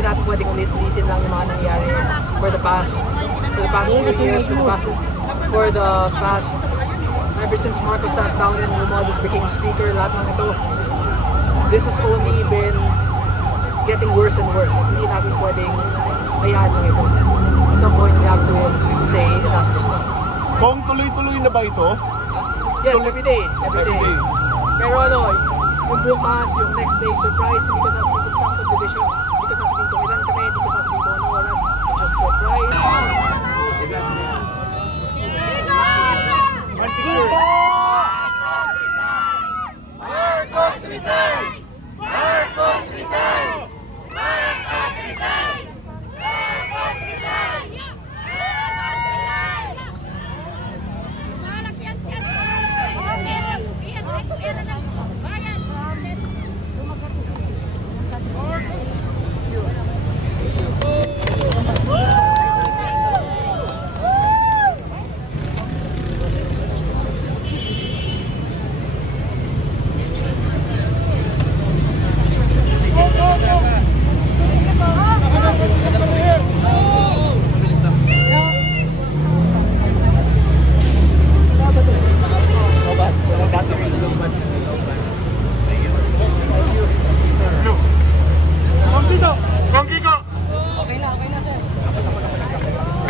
hindi natin pwedeng ulit-ulitin lang yung mga nangyari for the past few years, for the past ever since Marcos sat down and Romualdez became speaker, lahat ng ito, this has only been getting worse and worse. Hindi natin pwedeng hayaan lang ito. At some point, we have to say it has to stop. Kung tuloy-tuloy na ba ito? Yes, every day. Pero ano, yung bukas, yung next day, surprise, hindi ka sasabihin kung saan subdivision, hindi ka sasabihin kung ilan kami, hindi ka sasabihin kung anong oras, just surprise. Marcos resign! Marcos resign! Marcos resign! Marcos resign!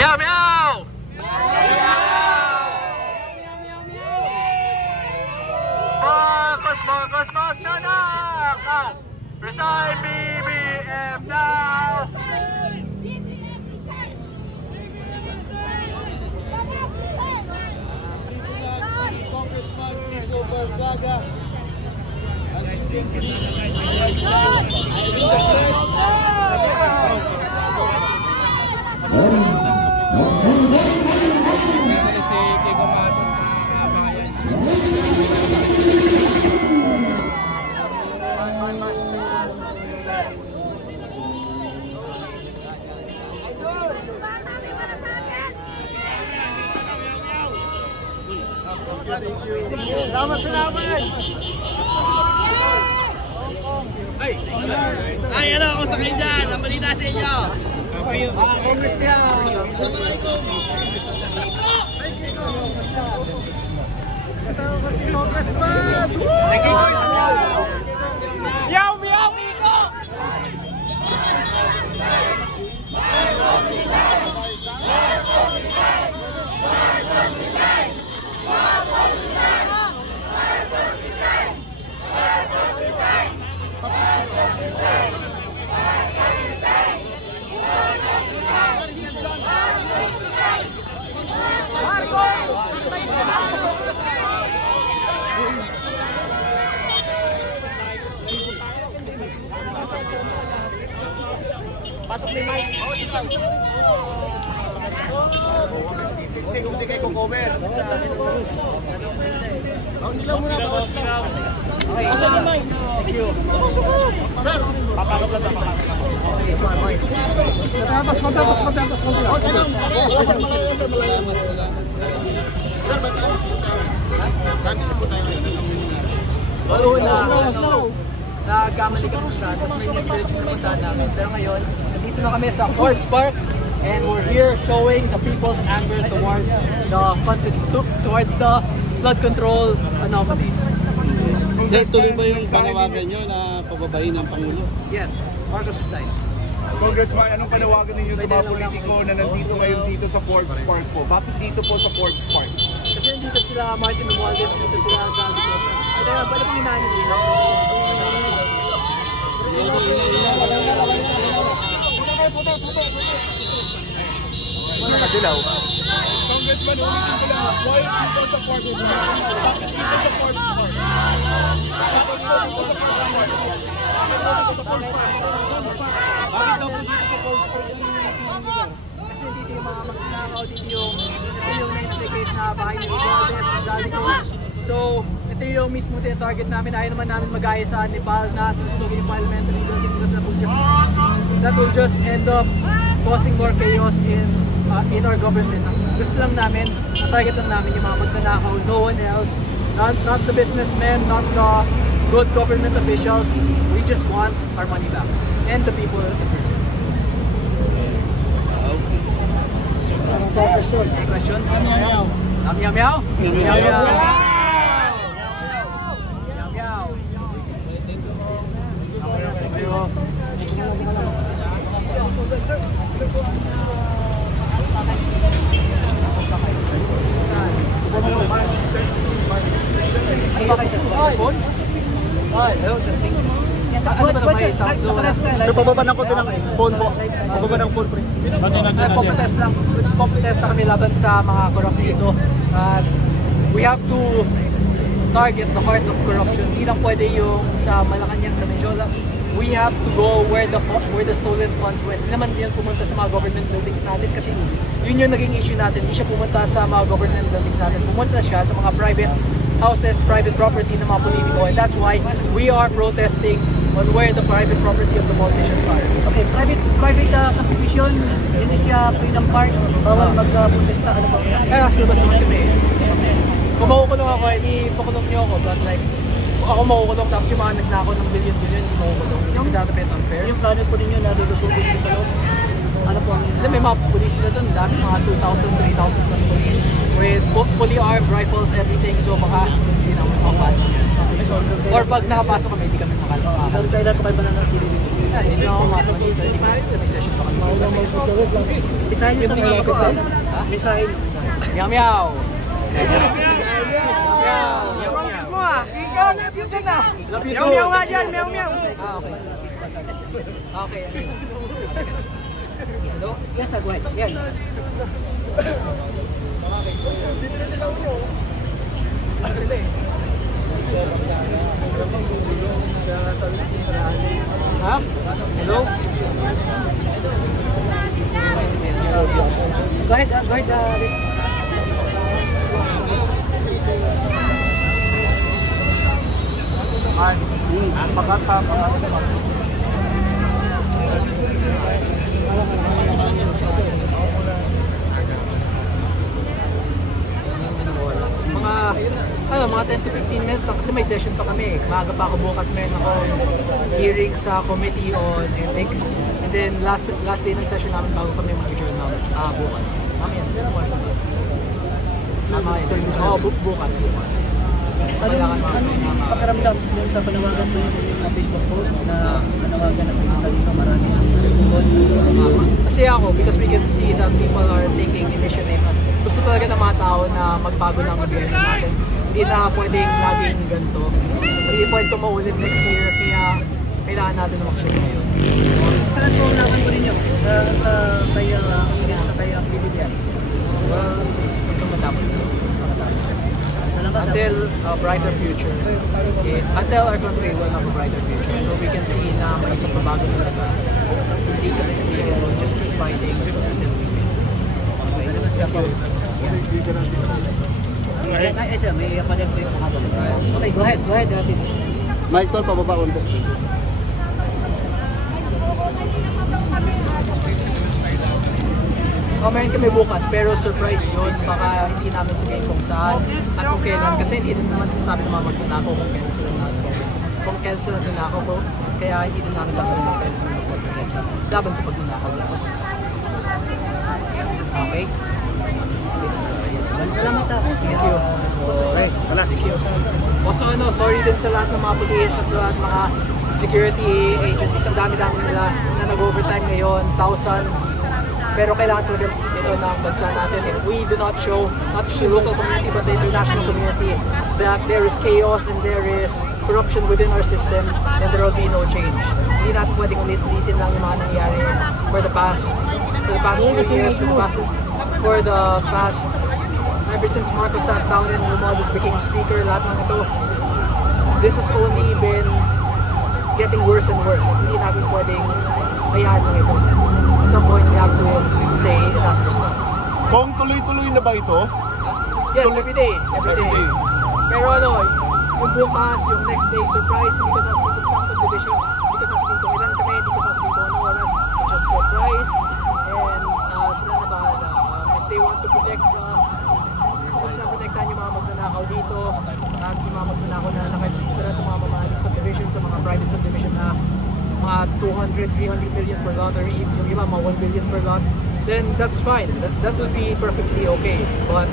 Meow meow! Marcos, no! Resign BBM now! BBM resign! Congressman Kiko Barzaga. Si Kiko Matos ng bayan. Salamat! Ay, ano, kumusta kayo dyan? Ang balita sa inyo. Congress niya! Meow, meow, Kiko! Pasok ni Mike. Sigsig, hindi kayo kukover. Pasok ni Mike. Thank you. Papasok lang ako. Nagkamali kami siya, tapos may miscarriage na puntahan namin. Pero ngayon, nandito na kami sa Forbes Park and we're here showing the people's anger towards the flood control anomalies. Yes, tuloy ba yung panawagan nyo na pababahin ng Pangulo? Yes, Marcos resign. Congressman, anong panawagan ninyo sa mga politiko na nandito ngayon dito sa Forbes Park po? Bakit dito po sa Forbes Park? Kasi dito sila Martin Romualdez, dito sila Sandy Soto. Kaya balik ang hinahin nila. Ano nagdilaw? Congressman, ulitin ko lang, why dito sa Forbes Park? Bakit dito sa Forbes Park? Bakit po dito sa Forbes Park? Bakit dito sa Forbes Park? Bakit daw po dito sa Forbes Park? Kasi dito yung mga magnanakaw, dito yung na-investigate na bahay ni Romualdez, ni Zalico. So, ito yung mismo target namin. Ayaw naman namin mag-aya sa Nepal na susunogin yung parliamentary building because that will just end up causing more chaos in our government. Gusto lang namin, target lang namin yung mga magnanakaw, no one else, not the businessmen, not the good government officials. We just want our money back and the people in prison. Questions? Meow meow meow? Meow meow. Hello, testing. Ano ba naman yung sound? Sir, pababa ng konti ng phone po. Pababa ng phone, pre. Pop-test lang. Pop-test na kami laban sa mga corruption dito. We have to target the heart of corruption. Hindi lang pwede yung sa Malacanang, sa Menjola. We have to go where the stolen funds went. Hindi naman yan pumunta sa mga government buildings natin kasi yun yung naging issue natin. Hindi siya pumunta sa mga government buildings natin. Pumunta siya sa mga private houses, private property ng mga politiko. And that's why we are protesting on where the private property of the politicians are. Okay, private subdivision, hindi siya freedom park, bawal mag-protesta, ano ba? Kaya nasa labas naman kami. Kung makukulong ako, hindi pakulong niyo ako. But like, kung ako makukulong tapos yung mga nagnakaw ng billion-billion, hindi makukulong. Kasi that a bit unfair. Yung plano po ninyo na lulusubin sa loob, ano po ang Then may mga police sila doon. That's mga 2,000, 3,000 plus police. With fully armed rifles, everything. So baka hindi naman makapasok yan. Or pag nakapasok kami, hindi kami makapasok. kailan po kayo ba nanatili dito? Hindi na ako makapasok. 30 minutes sa may session pa kami. Bisahin niyo sa mga mag-upload. Bisahin. Meow meow! Love you too. Meow nga dyan, meow meow. Okay. Okay. Hello? Yes, agway. Yan. Ha? Hello? Go ahead, go ahead. Mga 10 to 15 minutes lang kasi may session pa kami. Maaga pa ako bukas, meron ako hearing sa committee on ethics. And then last day ng session namin bago kami mag-adjourn namin. Bukas. Mamaya, tama yun. Oo, bukas. Ano pakiramdam yung sa panawagan mo yung Facebook post na panawagan na pumunta dito marami Kasi ako, because we can see that people are taking initiative. Gusto talaga ng mga tao na magbago ng gobyerno natin. Hindi na pwedeng laging ganito. Hindi pwede tumaulit next year, kaya kailangan natin na mag-share ngayon. Saan po laban po ninyo? Kaya PBBM? Well, ito matapos na. Salamat. Until a brighter future. Okay. Until our country will have a brighter future. So we can see na may pagbabago talaga. Hindi ka nagtigil. We'll just keep fighting. Okay, go ahead. Mike, tol, pababa konti. Meron kami bukas, pero surprise yun. Baka hindi namin sabihin kung saan at kung kailan. Kasi hindi din naman sinasabi ng mga magnanakaw kung kailan sila nakaw. Kung kailan sila nanakaw ko, kaya hindi din namin sasabihin kung kailan sila mag-protest. Laban sa pagnanakaw dito. Okay? Salamat ako. Thank you. Okay, wala, thank you. Also, sorry din sa lahat ng mga police at sa lahat ng mga security agencies. Ang dami-dami nila na nag-overtime ngayon, thousands. Pero kailangan talaga ito ng bansa natin. If we do not show, not just the local community, but the international community, that there is chaos and there is corruption within our system, then there will be no change. Hindi natin pwedeng ulit-ulitin lang yung mga nangyari for the past few years, for the past ever since Marcos sat down and Romualdez became speaker, lahat ng ito, this has only been getting worse and worse. At hindi natin pwedeng hayaan lang ito. At some point, we have to say it has to stop. Kung tuloy-tuloy na ba ito? Yes, every day. Pero yung bukas, yung next day, surprise, hindi ko sasabihin kung saan subdivision, hindi ko sasabihin kung ilan kami, hindi ko sasabihin kung ano oras, just surprise, and sila na bahala. If they want to protect, mas na protektahan yung mga magnanakaw dito, at yung mga magnanakaw na nakatira sa mga mamahaling subdivision, sa mga private subdivision na mga 200, 300 million per lot, or yung iba mga 1 billion per lot, then that's fine. That would be perfectly okay. But